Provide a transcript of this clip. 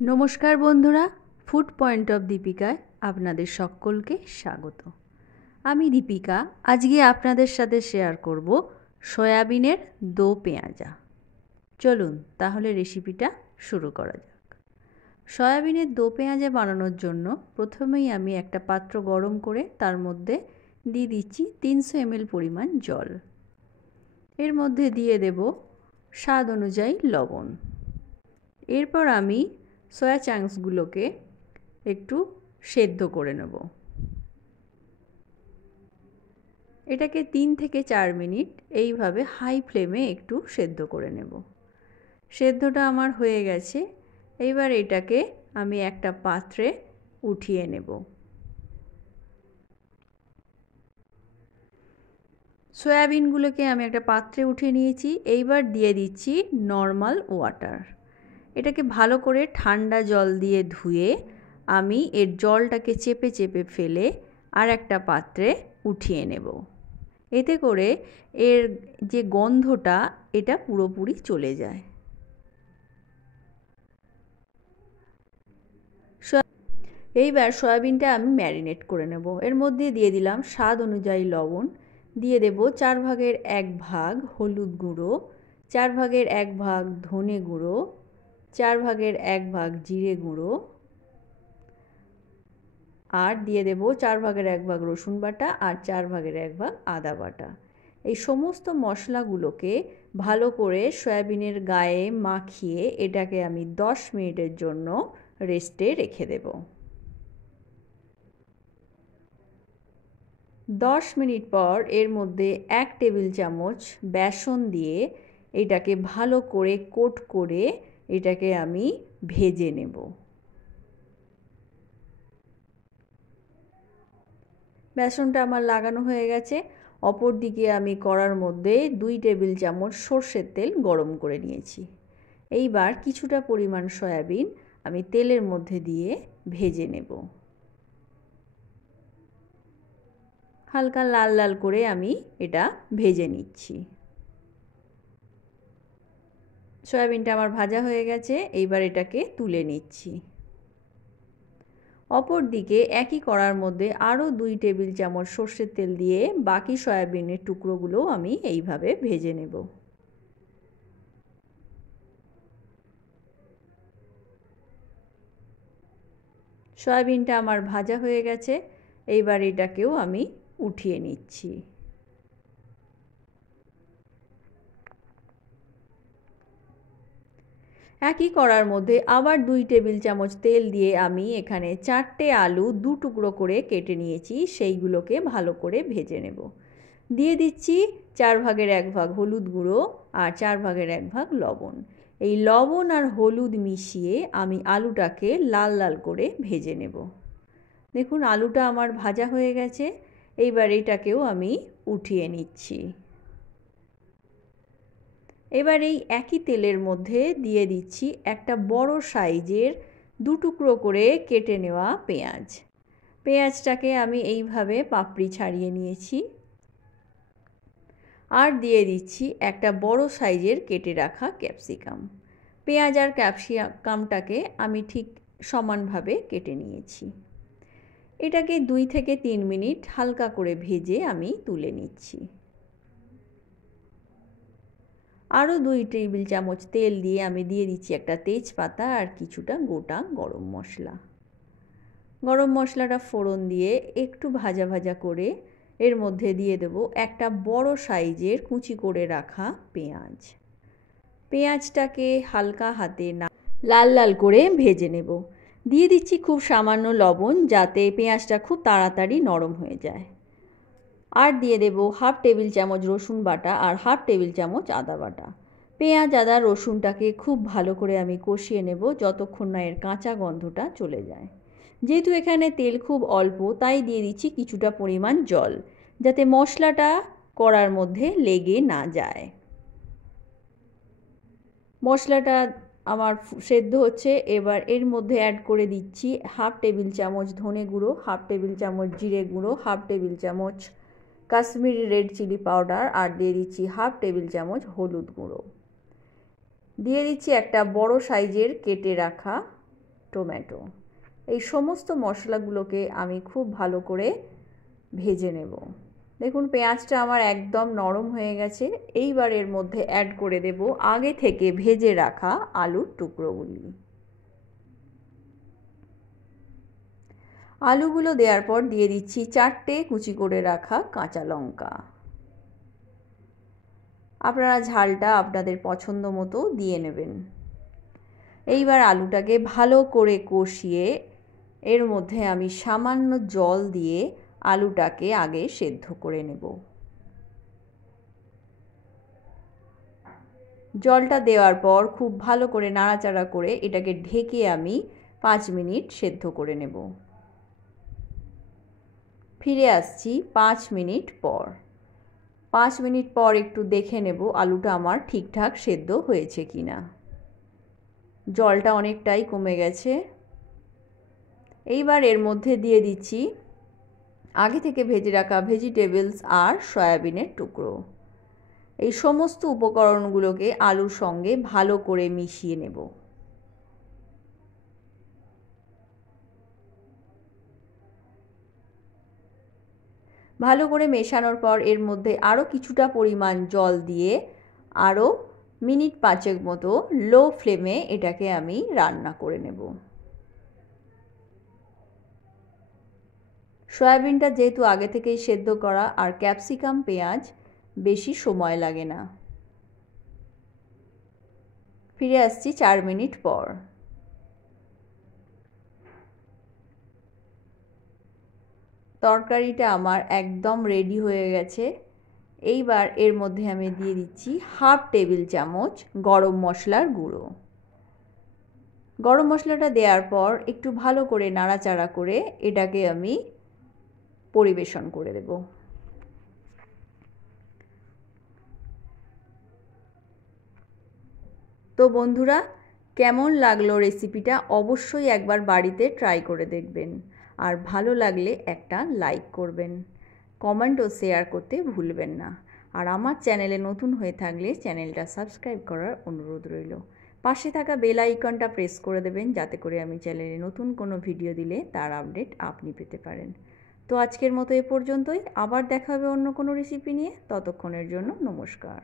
নমস্কার বন্ধুরা, food point of দীপিকায় আপনাদের সকলকে স্বাগত। আমি দীপিকা। আজকে আপনাদের সাথে শেয়ার করব সয়াবিনের দো পেঁয়াজা। চলুন তাহলে রেসিপিটা শুরু করা যাক। সয়াবিনের দো পেঁয়াজা বানানোর জন্য প্রথমেই আমি একটা পাত্র গরম করে তার মধ্যে দিয়ে দিচ্ছি 300 ml পরিমাণ জল। এর মধ্যে দিয়ে দেব স্বাদ অনুযায়ী লবণ। এরপর আমি সয়া চাংসগুলোকে একটু সেদ্ধ করে নেব। এটাকে 3 থেকে 4 মিনিট এইভাবে হাই ফ্লেমে একটু সেদ্ধ করে নেব। সেদ্ধটা আমার হয়ে গেছে। এইবার এটাকে আমি একটা পাত্রে উঠিয়ে নেব। সয়াবিনগুলোকে আমি একটা পাত্রে উঠিয়ে নিয়েছি। এইবার দিয়ে দিচ্ছি নর্মাল ওয়াটার। এটাকে ভালো করে ঠান্ডা জল দিয়ে ধুয়ে আমি এর জলটাকে চেপে চেপে ফেলে আর একটা পাত্রে উঠিয়ে নেব। এতে করে এর যে গন্ধটা এটা পুরোপুরি চলে যায়। এইবার সয়াবিনটা আমি ম্যারিনেট করে নেব। এর মধ্যে দিয়ে দিলাম স্বাদ অনুযায়ী লবণ, দিয়ে দেব 4 ভাগের 1 ভাগ হলুদ গুঁড়ো, 4 ভাগের 1 ভাগ ধনে গুঁড়ো, 4 ভাগের 1 ভাগ জিরে গুঁড়ো, আর দিয়ে দেব 4 ভাগের 1 ভাগ রসুন বাটা আর 4 ভাগের 1 ভাগ আদা বাটা। এই সমস্ত মশলাগুলোকে ভালো করে সয়াবিনের গায়ে মাখিয়ে এটাকে আমি 10 মিনিটের জন্য রেস্টে রেখে দেব। 10 মিনিট পর এর মধ্যে 1 টেবিল চামচ বেসন দিয়ে এটাকে ভালো করে কোট করে এটাকে আমি ভেজে নেব। বেসনটা আমার লাগানো হয়ে গেছে। অপর দিকে আমি কড়ার মধ্যে 2 টেবিল চামচ সর্ষের তেল গরম করে নিয়েছি। এইবার কিছুটা পরিমাণ সয়াবিন আমি তেলের মধ্যে দিয়ে ভেজে নেব। হালকা লাল লাল করে আমি এটা ভেজে নিচ্ছি। সয়াবিনটা আমার ভাজা হয়ে গেছে। এইবার এটাকে তুলে নিচ্ছি। অপর দিকে একই কড়ার মধ্যে আরও 2 টেবিল চামচ সর্ষের তেল দিয়ে বাকি সয়াবিনের টুকরোগুলো আমি এইভাবে ভেজে নেব। সয়াবিনটা আমার ভাজা হয়ে গেছে। এইবার এটাকেও আমি উঠিয়ে নিচ্ছি। একই কড়ার মধ্যে আবার 2 টেবিল চামচ তেল দিয়ে আমি এখানে 4টে আলু 2 টুকরো করে কেটে নিয়েছি, সেইগুলোকে ভালো করে ভেজে নেব। দিয়ে দিচ্ছি 4 ভাগের 1 ভাগ হলুদ গুঁড়ো আর 4 ভাগের 1 ভাগ লবণ। এই লবণ আর হলুদ মিশিয়ে আমি আলুটাকে লাল লাল করে ভেজে নেব। দেখুন আলুটা আমার ভাজা হয়ে গেছে। এইবার এটাকেও আমি উঠিয়ে নিচ্ছি। এবার এই একই তেলের মধ্যে দিয়ে দিচ্ছি একটা বড় সাইজের 2 টুকরো করে কেটে নেওয়া পেঁয়াজ। পেঁয়াজটাকে আমি এইভাবে পাপড়ি ছাড়িয়ে নিয়েছি। আর দিয়ে দিচ্ছি একটা বড় সাইজের কেটে রাখা ক্যাপসিকাম। পেঁয়াজ আর ক্যাপসিকামটাকে আমি ঠিক সমানভাবে কেটে নিয়েছি। এটাকে 2 থেকে 3 মিনিট হালকা করে ভেজে আমি তুলে নিচ্ছি। আরও 2 টেবিল চামচ তেল দিয়ে আমি দিয়ে দিচ্ছি একটা তেজপাতা আর কিছুটা গোটা গরম মশলা। গরম মশলাটা ফোড়ন দিয়ে একটু ভাজা ভাজা করে এর মধ্যে দিয়ে দেব একটা বড় সাইজের কুচি করে রাখা পেঁয়াজ। পেঁয়াজটাকে হালকা হাতে লাল লাল করে ভেজে নেব। দিয়ে দিচ্ছি খুব সামান্য লবণ, যাতে পেঁয়াজটা খুব তাড়াতাড়ি নরম হয়ে যায়। আর দিয়ে দেব হাফ টেবিল চামচ রসুন বাটা আর হাফ টেবিল চামচ আদা বাটা। পেঁয়াজ আদা রসুনটাকে খুব ভালো করে আমি কষিয়ে নেব যতক্ষণ না এর কাঁচা গন্ধটা চলে যায়। যেহেতু এখানে তেল খুব অল্প, তাই দিয়ে দিচ্ছি কিছুটা পরিমাণ জল, যাতে মশলাটা কড়ার মধ্যে লেগে না যায়। মশলাটা আমার সেদ্ধ হচ্ছে। এবার এর মধ্যে অ্যাড করে দিচ্ছি হাফ টেবিল চামচ ধনে গুঁড়ো, হাফ টেবিল চামচ জিরে গুঁড়ো, হাফ টেবিল চামচ কাশ্মীরি রেড চিলি পাউডার আর দিয়ে দিচ্ছি হাফ টেবিল চামচ হলুদ গুঁড়ো। দিয়ে দিচ্ছি একটা বড় সাইজের কেটে রাখা টমেটো। এই সমস্ত মশলাগুলোকে আমি খুব ভালো করে ভেজে নেব। দেখুন পেঁয়াজটা আমার একদম নরম হয়ে গেছে। এইবার এর মধ্যে অ্যাড করে দেব আগে থেকে ভেজে রাখা আলুর টুকরোগুলি। আলুগুলো দেওয়ার পর দিয়ে দিচ্ছি 4টে কুচি করে রাখা কাঁচা লঙ্কা। আপনারা ঝালটা আপনাদের পছন্দ মতো দিয়ে নেবেন। এইবার আলুটাকে ভালো করে কষিয়ে এর মধ্যে আমি সামান্য জল দিয়ে আলুটাকে আগে সেদ্ধ করে নেব। জলটা দেওয়ার পর খুব ভালো করে নাড়াচাড়া করে এটাকে ঢেকে আমি 5 মিনিট সেদ্ধ করে নেব। ফিরে আসছি 5 মিনিট পর। 5 মিনিট পর একটু দেখে নেব আলুটা আমার ঠিকঠাক সেদ্ধ হয়েছে কিনা। জলটা অনেকটাই কমে গেছে। এইবার এর মধ্যে দিয়ে দিচ্ছি আগে থেকে ভেজে রাখা ভেজিটেবলস আর সয়াবিনের টুকরো। এই সমস্ত উপকরণগুলোকে আলুর সঙ্গে ভালো করে মিশিয়ে নেব। ভালো করে মেশানোর পর এর মধ্যে আরও কিছুটা পরিমাণ জল দিয়ে আরও মিনিট 5 মতো লো ফ্লেমে এটাকে আমি রান্না করে নেব। সয়াবিনটা যেহেতু আগে থেকেই সেদ্ধ করা আর ক্যাপসিকাম পেঁয়াজ বেশি সময় লাগে না। ফিরে আসছি 4 মিনিট পর। তরকারিটা আমার একদম রেডি হয়ে গেছে। এইবার এর মধ্যে আমি দিয়ে দিচ্ছি হাফ টেবিল চামচ গরম মশলার গুঁড়ো। গরম মশলাটা দেওয়ার পর একটু ভালো করে নাড়াচাড়া করে এটাকে আমি পরিবেশন করে দেব। তো বন্ধুরা, কেমন লাগলো রেসিপিটা অবশ্যই একবার বাড়িতে ট্রাই করে দেখবেন। আর ভালো লাগলে একটা লাইক করবেন, কমেন্ট ও শেয়ার করতে ভুলবেন না। আর আমার চ্যানেলে নতুন হয়ে থাকলে চ্যানেলটা সাবস্ক্রাইব করার অনুরোধ রইল। পাশে থাকা বেল আইকনটা প্রেস করে দেবেন যাতে করে আমি চ্যানেলে নতুন কোনো ভিডিও দিলে তার আপডেট আপনি পেতে পারেন। তো আজকের মতো এ পর্যন্তই। আবার দেখা হবে অন্য কোনো রেসিপি নিয়ে। ততক্ষণের জন্য নমস্কার।